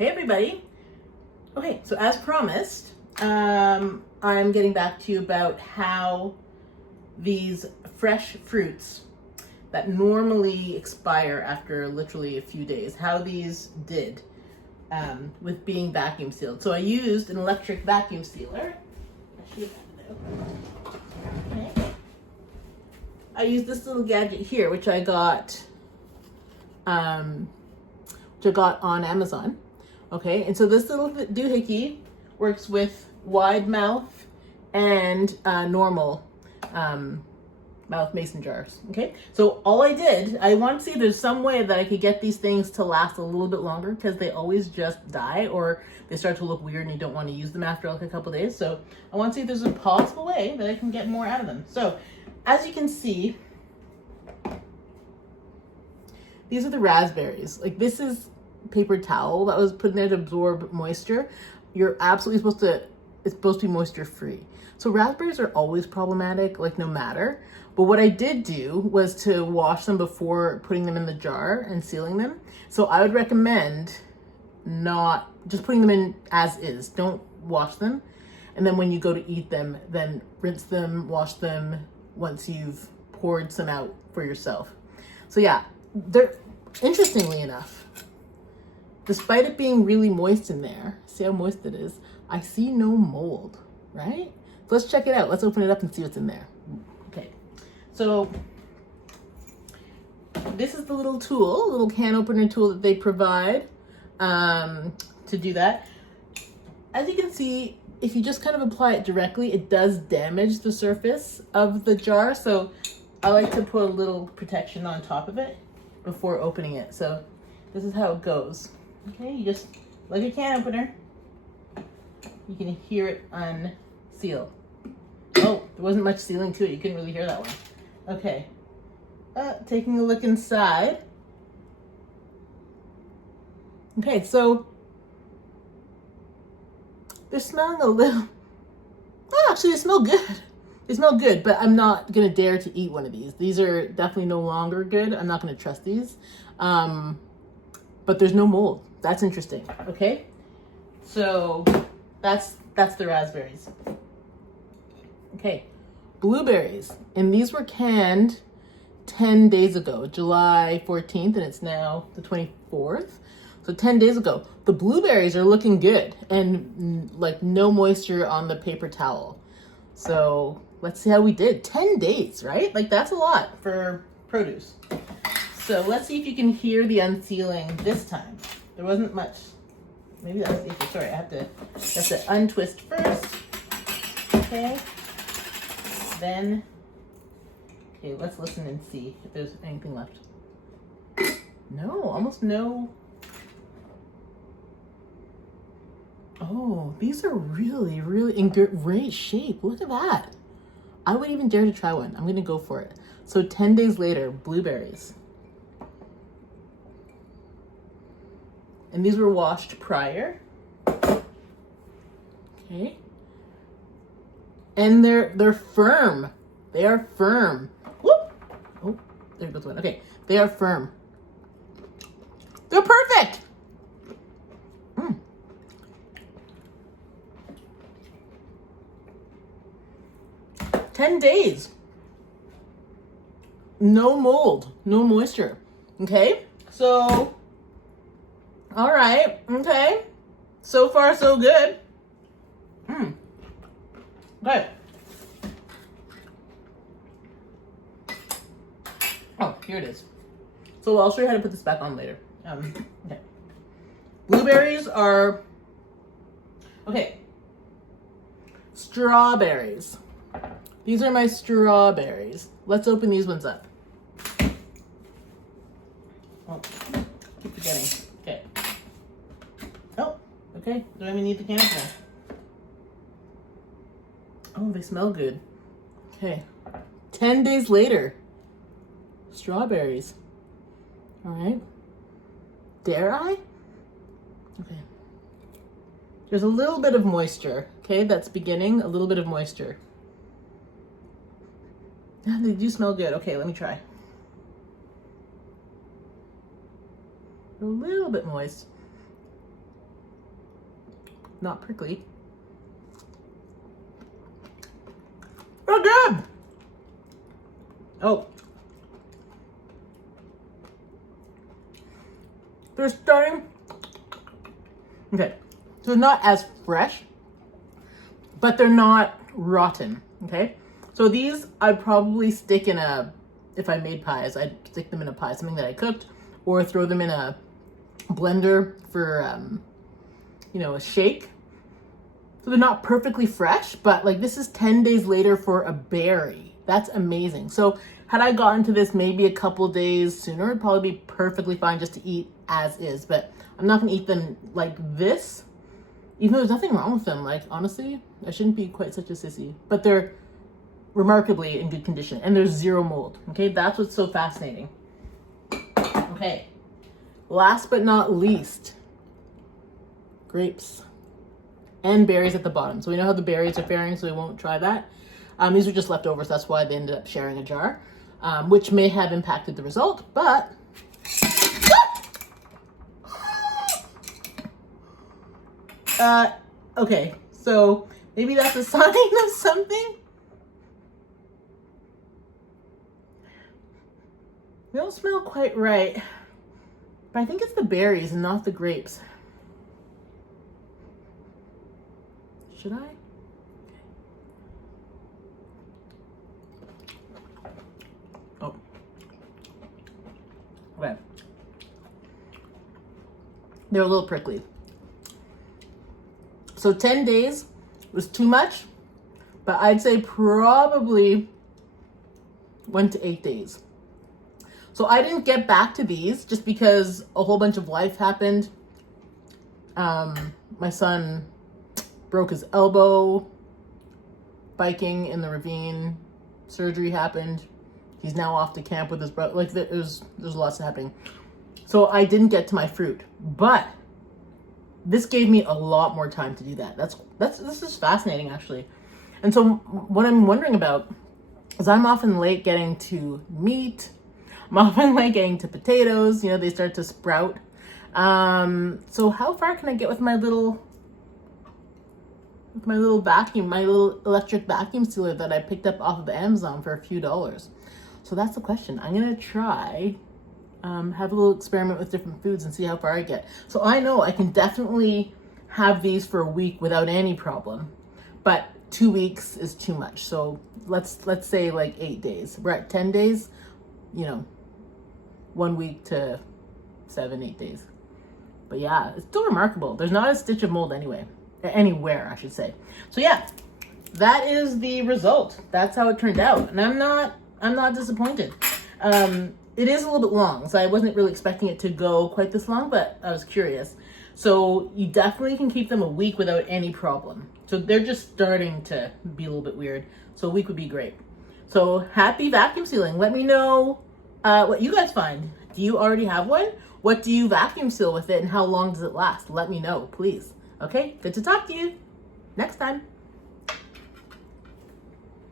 Hey everybody. Okay, so as promised, I'm getting back to you about how these fresh fruits that normally expire after literally a few days, how these did with being vacuum sealed. So I used an electric vacuum sealer. Okay. I used this little gadget here, which I got on Amazon. Okay, and so this little doohickey works with wide mouth and normal mouth mason jars. Okay, so all I did, I want to see if there's some way that I could get these things to last a little bit longer, because they always just die or they start to look weird and you don't want to use them after like a couple days. So I want to see if there's a possible way that I can get more out of them. So as you can see, these are the raspberries. Like, this is paper towel that was put in there to absorb moisture. You're absolutely it's supposed to be moisture free. So raspberries are always problematic, like no matter. But what I did do was to wash them before putting them in the jar and sealing them. So I would recommend not just putting them in as is. Don't wash them. And then when you go to eat them, then rinse them, wash them once you've poured some out for yourself. So yeah, they're, interestingly enough, despite it being really moist in there, see how moist it is, I see no mold, right? So let's check it out. Let's open it up and see what's in there. Okay, so this is the little tool, little can opener tool that they provide to do that. As you can see, if you just kind of apply it directly, it does damage the surface of the jar. So I like to put a little protection on top of it before opening it. So this is how it goes. Okay, you just, like a can opener, you can hear it unseal. Oh, there wasn't much sealing to it. You couldn't really hear that one. Okay, taking a look inside. Okay, so they're smelling a little, oh, actually they smell good. They smell good, but I'm not gonna dare to eat one of these. These are definitely no longer good. I'm not gonna trust these. But there's no mold. That's interesting. Okay, so that's the raspberries. Okay, blueberries, and these were canned 10 days ago, July 14th, and it's now the 24th. So 10 days ago. The blueberries are looking good and like no moisture on the paper towel. So let's see how we did. 10 days, right? Like, that's a lot for produce. So let's see if you can hear the unsealing this time. There wasn't much. Maybe that's the issue. Sorry, I have to untwist first. Okay. Then, okay, let's listen and see if there's anything left. No, almost no. Oh, these are really, really in great shape. Look at that. I wouldn't even dare to try one. I'm gonna go for it. So 10 days later, blueberries. And these were washed prior. Okay. And they're firm. They are firm. Whoop! Oh, there goes one. Okay, they are firm. They're perfect. 10 days. No mold, no moisture. Okay, so, all right, okay. So far, so good. Okay. Oh, here it is. So I'll show you how to put this back on later. Okay. Blueberries are, okay. Strawberries. These are my strawberries. Let's open these ones up. Oh, keep forgetting. Okay. Oh, okay. Do I even need the can opener? Oh, they smell good. Okay. 10 days later. Strawberries. All right. Dare I? Okay. There's a little bit of moisture. Okay, that's beginning. A little bit of moisture. They do smell good. Okay, let me try. A little bit moist. not prickly. Oh, good. Oh. They're starting. Okay. So they're not as fresh, but they're not rotten. Okay. So these I'd probably stick in a, if I made pies, I'd stick them in a pie, something that I cooked, or throw them in a blender for, a shake. So they're not perfectly fresh, but like this is 10 days later for a berry. That's amazing. So had I gotten to this maybe a couple days sooner, it'd probably be perfectly fine just to eat as is, but I'm not gonna eat them like this, even though there's nothing wrong with them. Like, honestly, I shouldn't be quite such a sissy, but they're remarkably in good condition and there's zero mold. Okay, that's what's so fascinating. Okay, last but not least, grapes and berries at the bottom. So we know how the berries are faring, so we won't try that. These are just leftovers, that's why they ended up sharing a jar, which may have impacted the result, but okay, so maybe that's a sign of something. They don't smell quite right, but I think it's the berries and not the grapes. Should I? Oh. Okay. They're a little prickly. So 10 days was too much, but I'd say probably 1 to 8 days. So I didn't get back to these just because a whole bunch of life happened. My son broke his elbow biking in the ravine. Surgery happened. He's now off to camp with his brother. Like there's lots happening. So I didn't get to my fruit, but this gave me a lot more time to do that. This is fascinating actually. And so what I'm wondering about is I'm often late getting to meat. I'm often late getting to potatoes. You know, they start to sprout. So how far can I get with my little vacuum, my little electric vacuum sealer that I picked up off of Amazon for a few dollars? So that's the question. I'm gonna try, have a little experiment with different foods and see how far I get. So I know I can definitely have these for a week without any problem, but 2 weeks is too much. So let's say like 8 days. We're at 10 days, 1 week to 7-8 days. But yeah, it's still remarkable. There's not a stitch of mold anywhere, I should say. So yeah, that is the result. That's how it turned out. And I'm not disappointed. It is a little bit long, so I wasn't really expecting it to go quite this long, but I was curious. So you definitely can keep them a week without any problem. So they're just starting to be a little bit weird. So a week would be great. So happy vacuum sealing. Let me know what you guys find. Do you already have one? What do you vacuum seal with it and how long does it last? Let me know, please. Okay, good to talk to you. Next time.